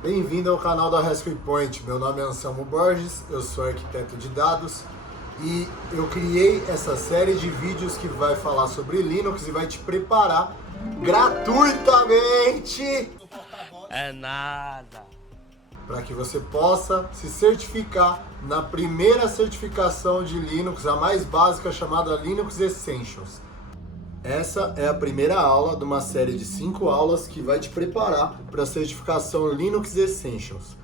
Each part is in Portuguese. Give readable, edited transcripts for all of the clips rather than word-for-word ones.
Bem-vindo ao canal da Rescue Point. Meu nome é Anselmo Borges, eu sou arquiteto de dados e eu criei essa série de vídeos que vai falar sobre Linux e vai te preparar gratuitamente É nada. para que você possa se certificar na primeira certificação de Linux, a mais básica, chamada Linux Essentials. Essa é a primeira aula de uma série de 5 aulas que vai te preparar para a certificação Linux Essentials.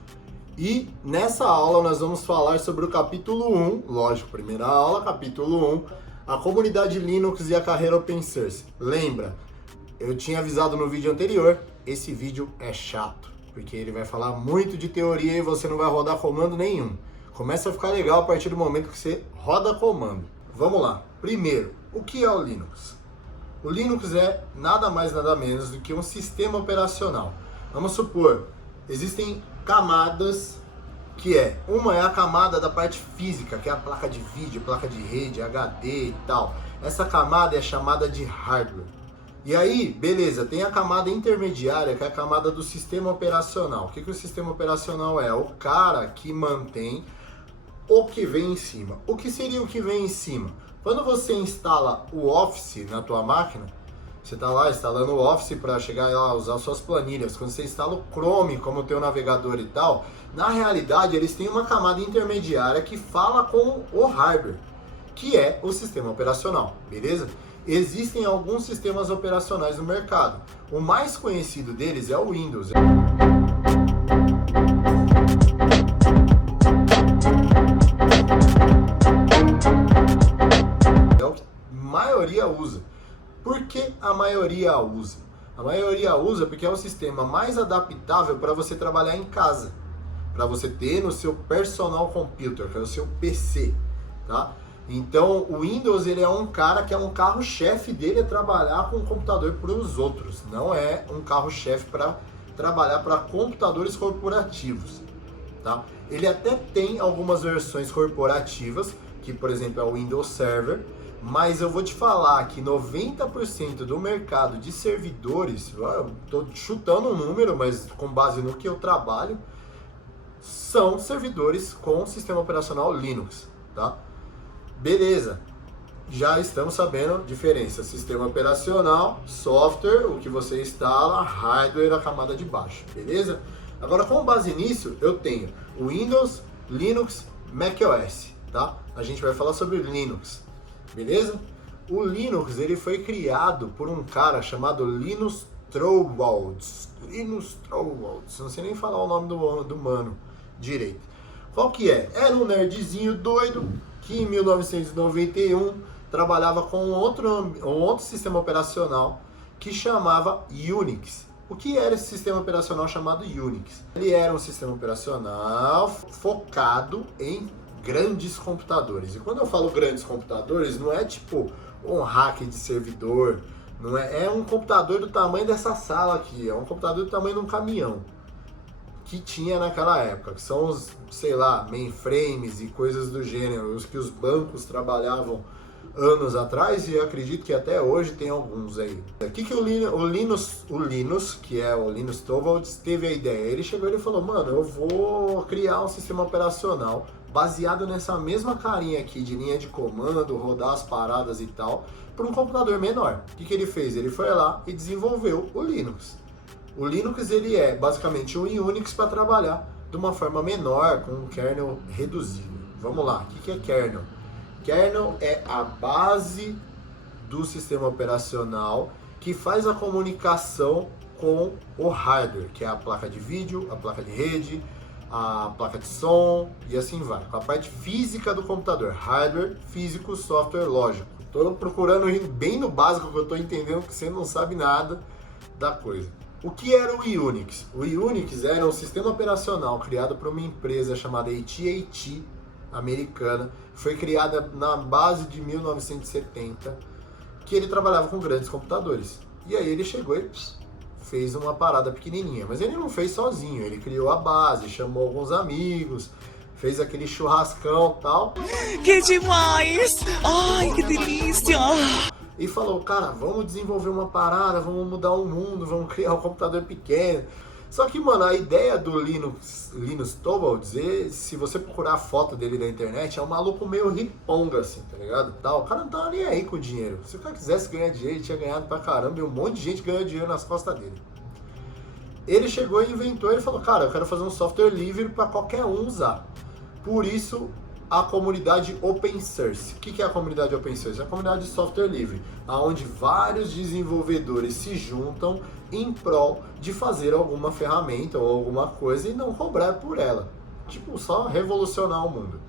E nessa aula nós vamos falar sobre o capítulo 1, lógico, primeira aula, capítulo 1, a comunidade Linux e a carreira Open Source. Lembra, eu tinha avisado no vídeo anterior, esse vídeo é chato, porque ele vai falar muito de teoria e você não vai rodar comando nenhum. Começa a ficar legal a partir do momento que você roda comando. Vamos lá. Primeiro, o que é o Linux? O Linux é nada mais nada menos do que um sistema operacional. Vamos supor, existem camadas uma é a camada da parte física, que é a placa de vídeo, placa de rede, HD e tal. Essa camada é chamada de hardware. E aí, beleza, tem a camada intermediária, que é a camada do sistema operacional. O que o sistema operacional é? O cara que mantém o que vem em cima. O que seria o que vem em cima? Quando você instala o Office na tua máquina, você está lá instalando o Office para chegar lá a usar suas planilhas. Quando você instala o Chrome como teu navegador e tal, na realidade eles têm uma camada intermediária que fala com o hardware, que é o sistema operacional, beleza? Existem alguns sistemas operacionais no mercado. O mais conhecido deles é o Windows. Maioria usa. Por que a maioria usa? A maioria usa porque é o sistema mais adaptável para você trabalhar em casa, para você ter no seu personal computer, que é o seu PC, tá? Então o Windows ele é um cara que é um carro-chefe dele é trabalhar com o computador para os outros, não é um carro-chefe para trabalhar para computadores corporativos, tá? Ele até tem algumas versões corporativas, que por exemplo é o Windows Server. Mas eu vou te falar que 90% do mercado de servidores, eu estou chutando um número, mas com base no que eu trabalho, são servidores com sistema operacional Linux, tá? Beleza, já estamos sabendo a diferença, sistema operacional, software, o que você instala, hardware, a camada de baixo, beleza? Agora com base nisso, eu tenho o Windows, Linux, macOS, tá? A gente vai falar sobre Linux. Beleza? O Linux ele foi criado por um cara chamado Linus Torvalds. Linus Torvalds, não sei nem falar o nome do mano direito. Qual que é? Era um nerdzinho doido que em 1991 trabalhava com um outro sistema operacional que chamava Unix. O que era esse sistema operacional chamado Unix? Ele era um sistema operacional focado em grandes computadores. E quando eu falo grandes computadores, não é tipo um hack de servidor, não é um computador do tamanho dessa sala aqui, é um computador do tamanho de um caminhão que tinha naquela época, que são os, sei lá, mainframes e coisas do gênero, os que os bancos trabalhavam anos atrás e eu acredito que até hoje tem alguns aí. O que o Linus, que é o Linus Torvalds, teve a ideia? Ele chegou e falou, mano, eu vou criar um sistema operacional baseado nessa mesma carinha aqui de linha de comando, rodar as paradas e tal, para um computador menor. O que ele fez? Ele foi lá e desenvolveu o Linux. O Linux ele é basicamente um Unix para trabalhar de uma forma menor, com um kernel reduzido. Vamos lá, o que é kernel? Kernel é a base do sistema operacional que faz a comunicação com o hardware, que é a placa de vídeo, a placa de rede, a placa de som e assim vai. Com a parte física do computador, hardware, físico, software, lógico. Estou procurando ir bem no básico, que eu estou entendendo que você não sabe nada da coisa. O que era o Unix? O Unix era um sistema operacional criado por uma empresa chamada AT&T, americana, foi criada na base de 1970, que ele trabalhava com grandes computadores. E aí ele chegou e fez uma parada pequenininha, mas ele não fez sozinho, ele criou a base, chamou alguns amigos, fez aquele churrascão e tal. Que demais! Ai, que delícia! E falou, cara, vamos desenvolver uma parada, vamos mudar o mundo, vamos criar um computador pequeno. Só que, mano, a ideia do Linus Torvalds, se você procurar a foto dele na internet, é um maluco meio riponga, assim, tá ligado? Tá, o cara não tava nem aí com o dinheiro. Se o cara quisesse ganhar dinheiro, ele tinha ganhado pra caramba, e um monte de gente ganhou dinheiro nas costas dele. Ele chegou e inventou, ele falou, cara, eu quero fazer um software livre para qualquer um usar. Por isso, a comunidade Open Source. O que é a comunidade Open Source? É a comunidade de software livre, onde vários desenvolvedores se juntam em prol de fazer alguma ferramenta ou alguma coisa e não cobrar por ela. Tipo, só revolucionar o mundo.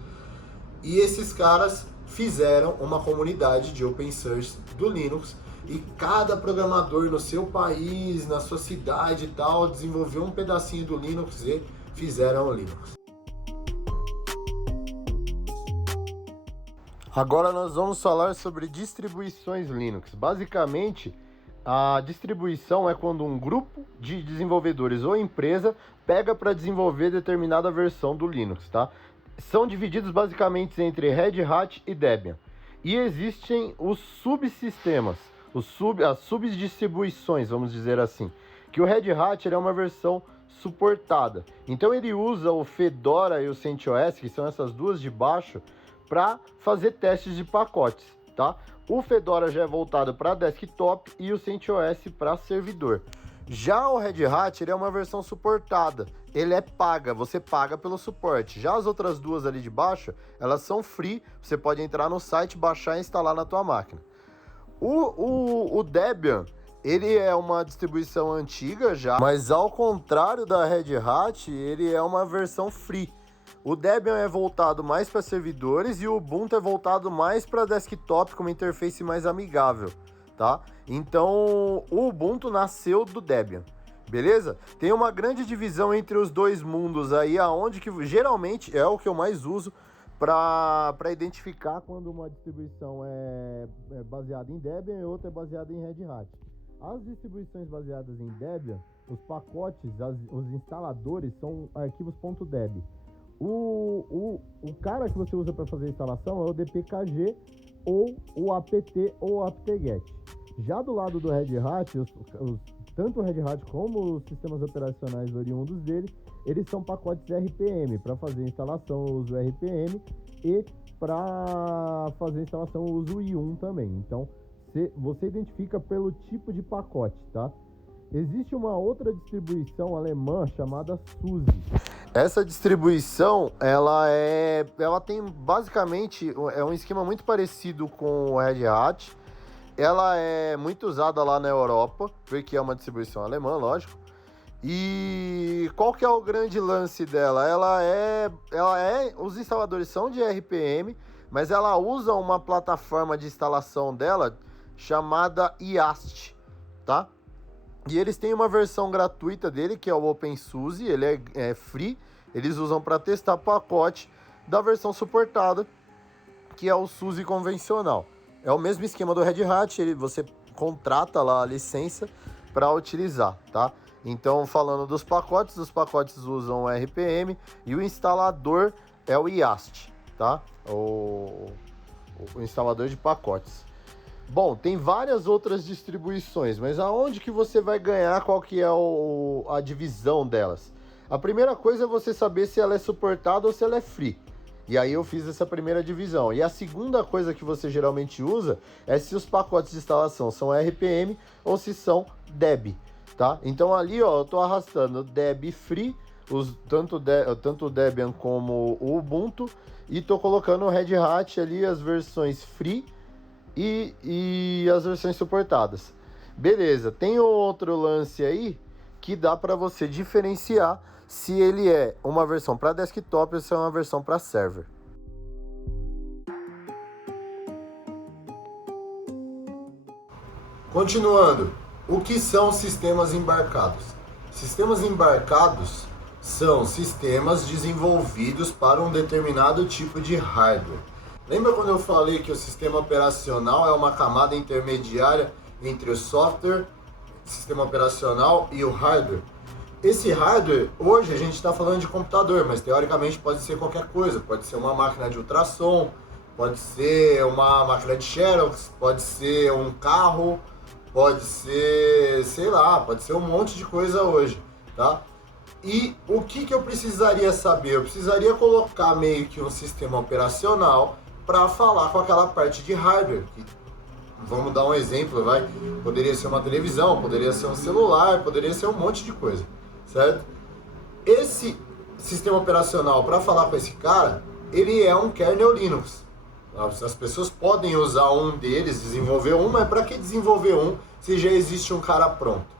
E esses caras fizeram uma comunidade de Open Source do Linux, e cada programador no seu país, na sua cidade e tal, desenvolveu um pedacinho do Linux e fizeram o Linux. Agora nós vamos falar sobre distribuições Linux. Basicamente, a distribuição é quando um grupo de desenvolvedores ou empresa pega para desenvolver determinada versão do Linux, tá? São divididos basicamente entre Red Hat e Debian. E existem os subsistemas, as subdistribuições, vamos dizer assim. Que o Red Hat ele é uma versão suportada. Então ele usa o Fedora e o CentOS, que são essas duas de baixo, para fazer testes de pacotes, tá? O Fedora já é voltado para desktop e o CentOS para servidor. Já o Red Hat ele é uma versão suportada, ele é paga, você paga pelo suporte. Já as outras duas ali de baixo, elas são free, você pode entrar no site, baixar e instalar na tua máquina. O Debian, ele é uma distribuição antiga já, mas ao contrário da Red Hat, ele é uma versão free. O Debian é voltado mais para servidores e o Ubuntu é voltado mais para desktop com uma interface mais amigável, tá? Então, o Ubuntu nasceu do Debian, beleza? Tem uma grande divisão entre os dois mundos aí, aonde que geralmente é o que eu mais uso para identificar quando uma distribuição é baseada em Debian e outra é baseada em Red Hat. As distribuições baseadas em Debian, os pacotes, os instaladores são arquivos .deb. O cara que você usa para fazer a instalação é o dpkg ou o apt ou apt-get. Já do lado do Red Hat, tanto o Red Hat como os sistemas operacionais oriundos dele, eles são pacotes RPM. Para fazer a instalação eu uso RPM e para fazer a instalação eu uso o i1 também. Então você identifica pelo tipo de pacote, tá? Existe uma outra distribuição alemã chamada SUSE. Essa distribuição, ela tem basicamente um esquema muito parecido com o Red Hat. Ela é muito usada lá na Europa, porque é uma distribuição alemã, lógico. E qual que é o grande lance dela? Os instaladores são de RPM, mas ela usa uma plataforma de instalação dela chamada IAST, tá? E eles têm uma versão gratuita dele, que é o OpenSUSE, ele é free, eles usam para testar pacote da versão suportada, que é o SUSE convencional. É o mesmo esquema do Red Hat, você contrata lá a licença para utilizar, tá? Então, falando dos pacotes, os pacotes usam o RPM e o instalador é o IAST, tá? O instalador de pacotes. Bom, tem várias outras distribuições, mas aonde que você vai ganhar, qual que é a divisão delas? A primeira coisa é você saber se ela é suportada ou se ela é free. E aí eu fiz essa primeira divisão. E a segunda coisa que você geralmente usa é se os pacotes de instalação são RPM ou se são Deb, tá? Então ali, ó, eu tô arrastando Deb free, tanto o Debian como o Ubuntu, e tô colocando o Red Hat ali, as versões free e as versões suportadas. Beleza, tem outro lance aí que dá para você diferenciar se ele é uma versão para desktop ou se é uma versão para server. Continuando, o que são sistemas embarcados? Sistemas embarcados são sistemas desenvolvidos para um determinado tipo de hardware. Lembra quando eu falei que o sistema operacional é uma camada intermediária entre o software, sistema operacional e o hardware? Esse hardware, hoje a gente está falando de computador, mas teoricamente pode ser qualquer coisa. Pode ser uma máquina de ultrassom, pode ser uma máquina de Xerox, pode ser um carro, pode ser, sei lá, pode ser um monte de coisa hoje, tá? E o que eu precisaria saber? Eu precisaria colocar meio que um sistema operacional para falar com aquela parte de hardware. Vamos dar um exemplo, vai? Poderia ser uma televisão, poderia ser um celular, poderia ser um monte de coisa, certo? Esse sistema operacional, para falar com esse cara, ele é um kernel Linux. As pessoas podem usar um deles, desenvolver um, mas para que desenvolver um se já existe um cara pronto?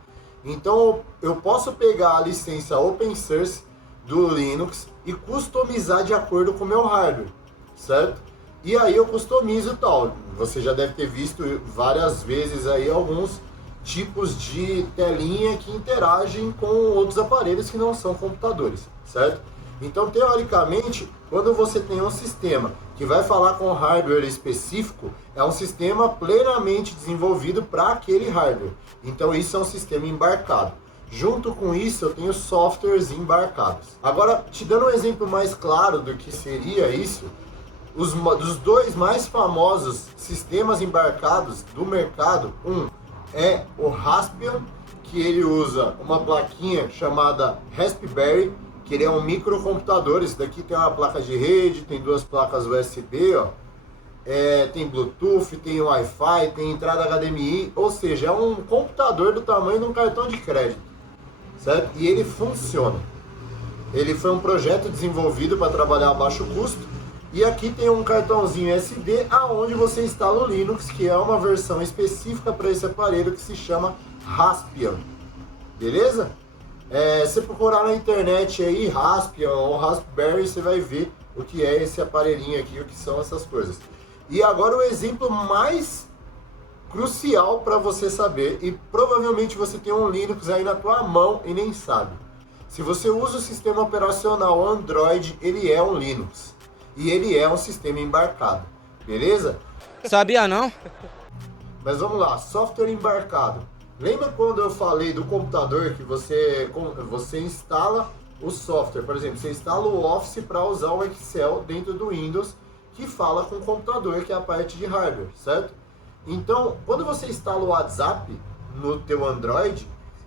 Então eu posso pegar a licença open source do Linux e customizar de acordo com o meu hardware, certo? E aí eu customizo tal. Você já deve ter visto várias vezes aí alguns tipos de telinha que interagem com outros aparelhos que não são computadores, certo? Então, teoricamente, quando você tem um sistema que vai falar com hardware específico, é um sistema plenamente desenvolvido para aquele hardware. Então, isso é um sistema embarcado. Junto com isso, eu tenho softwares embarcados. Agora, te dando um exemplo mais claro do que seria isso, dos dois mais famosos sistemas embarcados do mercado, um é o Raspbian, que ele usa uma plaquinha chamada Raspberry, que ele é um microcomputador. Esse daqui tem uma placa de rede, tem duas placas USB, ó. Tem Bluetooth, tem Wi-Fi, tem entrada HDMI, ou seja, é um computador do tamanho de um cartão de crédito, certo? E ele funciona. Ele foi um projeto desenvolvido para trabalhar a baixo custo, e aqui tem um cartãozinho SD aonde você instala o Linux, que é uma versão específica para esse aparelho que se chama Raspbian, beleza? Se procurar na internet aí, Raspbian ou Raspberry, você vai ver o que é esse aparelhinho aqui, o que são essas coisas. E agora o exemplo mais crucial para você saber, e provavelmente você tem um Linux aí na tua mão e nem sabe. Se você usa o sistema operacional Android, ele é um Linux. E ele é um sistema embarcado, beleza? Sabia não? Mas vamos lá, software embarcado. Lembra quando eu falei do computador que você instala o software? Por exemplo, você instala o Office para usar o Excel dentro do Windows, que fala com o computador, que é a parte de hardware, certo? Então, quando você instala o WhatsApp no teu Android,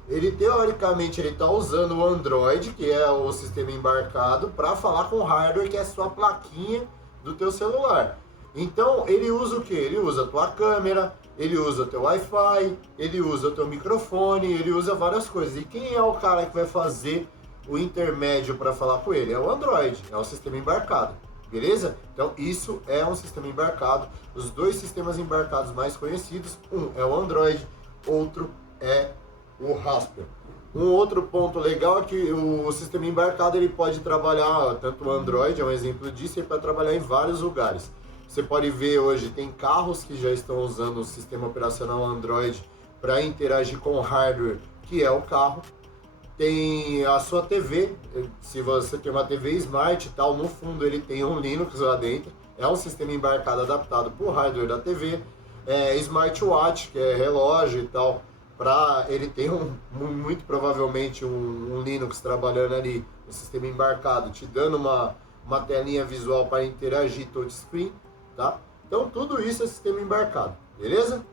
ele teoricamente está usando o Android, que é o sistema embarcado, para falar com o hardware, que é a sua plaquinha do teu celular. Então, ele usa o que? Ele usa a tua câmera, ele usa o teu Wi-Fi, ele usa o teu microfone, ele usa várias coisas. E quem é o cara que vai fazer o intermédio para falar com ele? É o Android, é o sistema embarcado, beleza? Então, isso é um sistema embarcado. Os dois sistemas embarcados mais conhecidos, um é o Android, outro é o Raspbian. Um outro ponto legal é que o sistema embarcado ele pode trabalhar, tanto o Android é um exemplo disso, ele pode trabalhar em vários lugares. Você pode ver hoje, tem carros que já estão usando o sistema operacional Android para interagir com o hardware, que é o carro. Tem a sua TV, se você tem uma TV Smart e tal, no fundo ele tem um Linux lá dentro. É um sistema embarcado adaptado para o hardware da TV. Smartwatch, que é relógio e tal, ele tem muito provavelmente um Linux trabalhando ali, um sistema embarcado, te dando uma telinha visual para interagir touchscreen, tá? Então tudo isso é sistema embarcado, beleza?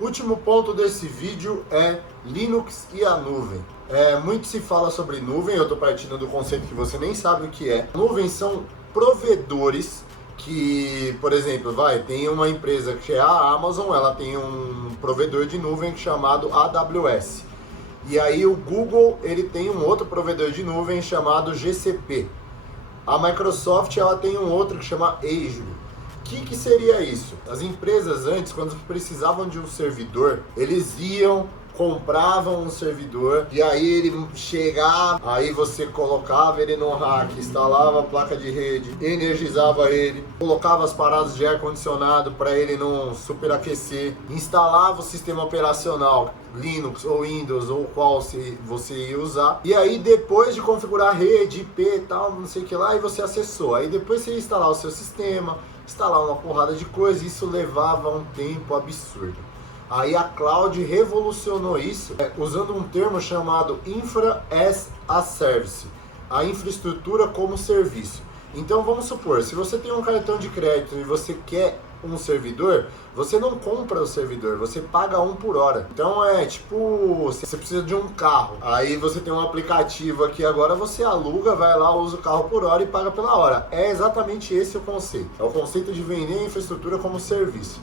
Último ponto desse vídeo é Linux e a nuvem. Muito se fala sobre nuvem, eu estou partindo do conceito que você nem sabe o que é. Nuvens são provedores que, por exemplo, tem uma empresa que é a Amazon, ela tem um provedor de nuvem chamado AWS. E aí o Google, ele tem um outro provedor de nuvem chamado GCP. A Microsoft, ela tem um outro que chama Azure. O que seria isso? As empresas antes, quando precisavam de um servidor, eles compravam um servidor e aí ele chegava, aí você colocava ele no rack, instalava a placa de rede, energizava ele, colocava as paradas de ar-condicionado para ele não superaquecer, instalava o sistema operacional Linux ou Windows ou qual você ia usar, e aí depois de configurar a rede, IP e tal, não sei o que lá, e você acessou, aí depois você ia instalar o seu sistema, instalar uma porrada de coisa, isso levava um tempo absurdo. Aí a cloud revolucionou isso usando um termo chamado Infra as a Service, a infraestrutura como serviço. Então vamos supor, se você tem um cartão de crédito e você quer um servidor, você não compra o servidor, você paga 1 por hora. Então é tipo, você precisa de um carro, aí você tem um aplicativo aqui agora, você aluga, vai lá, usa o carro por hora e paga pela hora. É exatamente esse o conceito. É o conceito de vender a infraestrutura como serviço.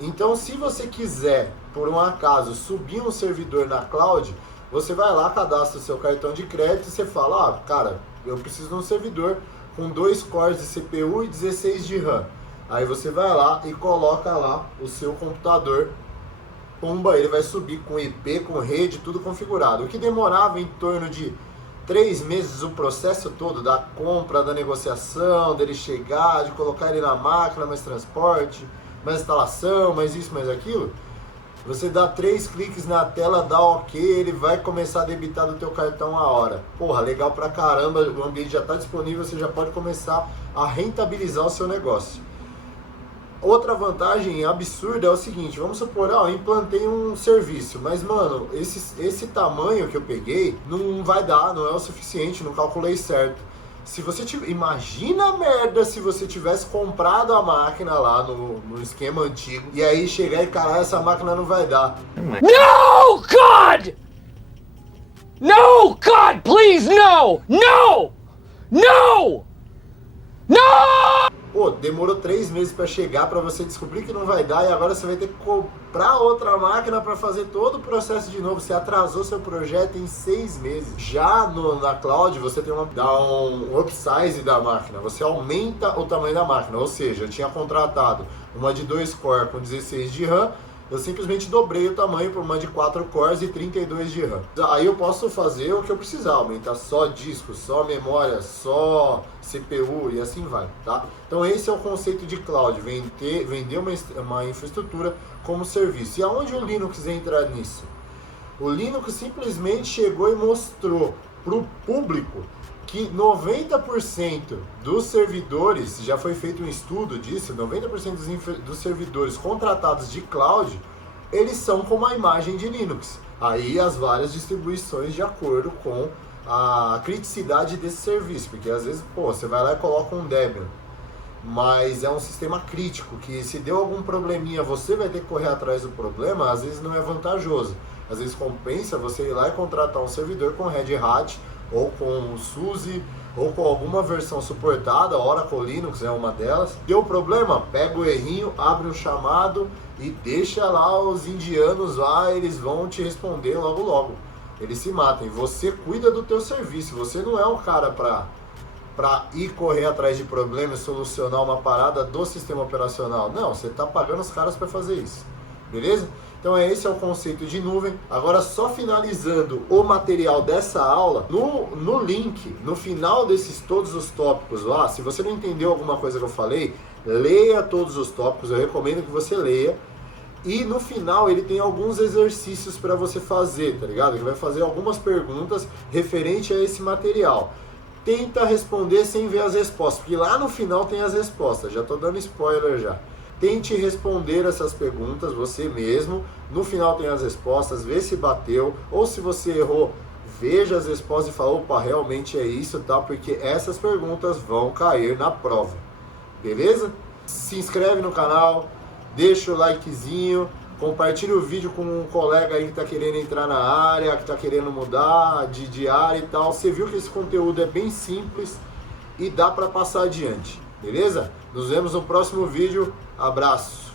Então, se você quiser, por um acaso, subir um servidor na cloud, você vai lá, cadastra o seu cartão de crédito e você fala, ah, cara, eu preciso de um servidor com 2 cores de CPU e 16 de RAM. Aí você vai lá e coloca lá o seu computador, pumba, ele vai subir com IP, com rede, tudo configurado. O que demorava em torno de 3 meses o processo todo da compra, da negociação, dele chegar, de colocar ele na máquina, mais transporte, mais instalação, mais isso, mais aquilo. Você dá 3 cliques na tela, dá OK, ele vai começar a debitar do teu cartão a hora. Porra, legal pra caramba, o ambiente já está disponível, você já pode começar a rentabilizar o seu negócio. Outra vantagem absurda é o seguinte, vamos supor, ó, eu implantei um serviço, mas mano, esse tamanho que eu peguei não vai dar, não é o suficiente, não calculei certo. Se você imagina a merda se você tivesse comprado a máquina lá no esquema antigo e aí chegar e caralho, essa máquina não vai dar. No, God! No, God, please, no! No! No! No! Pô, demorou 3 meses para chegar, para você descobrir que não vai dar e agora você vai ter que comprar outra máquina para fazer todo o processo de novo. Você atrasou seu projeto em 6 meses. Já na cloud você tem dá um upsize da máquina, você aumenta o tamanho da máquina. Ou seja, eu tinha contratado uma de 2 core com 16 de RAM, eu simplesmente dobrei o tamanho para uma de 4 cores e 32 de RAM. Aí eu posso fazer o que eu precisar, aumentar só disco, só memória, só CPU e assim vai, tá? Então esse é o conceito de cloud, vender uma infraestrutura como serviço. E aonde o Linux entra nisso? O Linux simplesmente chegou e mostrou para o público que 90% dos servidores, já foi feito um estudo disso, 90% dos servidores contratados de cloud, eles são como a imagem de Linux. Aí as várias distribuições de acordo com a criticidade desse serviço, porque às vezes, pô, você vai lá e coloca um Debian, mas é um sistema crítico, que se deu algum probleminha, você vai ter que correr atrás do problema, às vezes não é vantajoso. Às vezes compensa você ir lá e contratar um servidor com Red Hat, ou com o SUSE, ou com alguma versão suportada, Oracle Linux é uma delas. Deu problema? Pega o errinho, abre um chamado e deixa lá os indianos lá, eles vão te responder logo logo. Eles se matam. Você cuida do teu serviço, você não é um cara para ir correr atrás de problemas, solucionar uma parada do sistema operacional. Não, você está pagando os caras para fazer isso. Beleza? Então esse é o conceito de nuvem. Agora só finalizando o material dessa aula, no link, no final desses todos os tópicos lá, se você não entendeu alguma coisa que eu falei, leia todos os tópicos, eu recomendo que você leia. E no final ele tem alguns exercícios para você fazer, tá ligado? Ele vai fazer algumas perguntas referente a esse material. Tenta responder sem ver as respostas, porque lá no final tem as respostas, já tô dando spoiler já. Tente responder essas perguntas você mesmo, no final tem as respostas, vê se bateu, ou se você errou, veja as respostas e fala, opa, realmente é isso, tá? Porque essas perguntas vão cair na prova, beleza? Se inscreve no canal, deixa o likezinho, compartilha o vídeo com um colega aí que tá querendo entrar na área, que tá querendo mudar de área e tal. Você viu que esse conteúdo é bem simples e dá para passar adiante, beleza? Nos vemos no próximo vídeo. Abraço!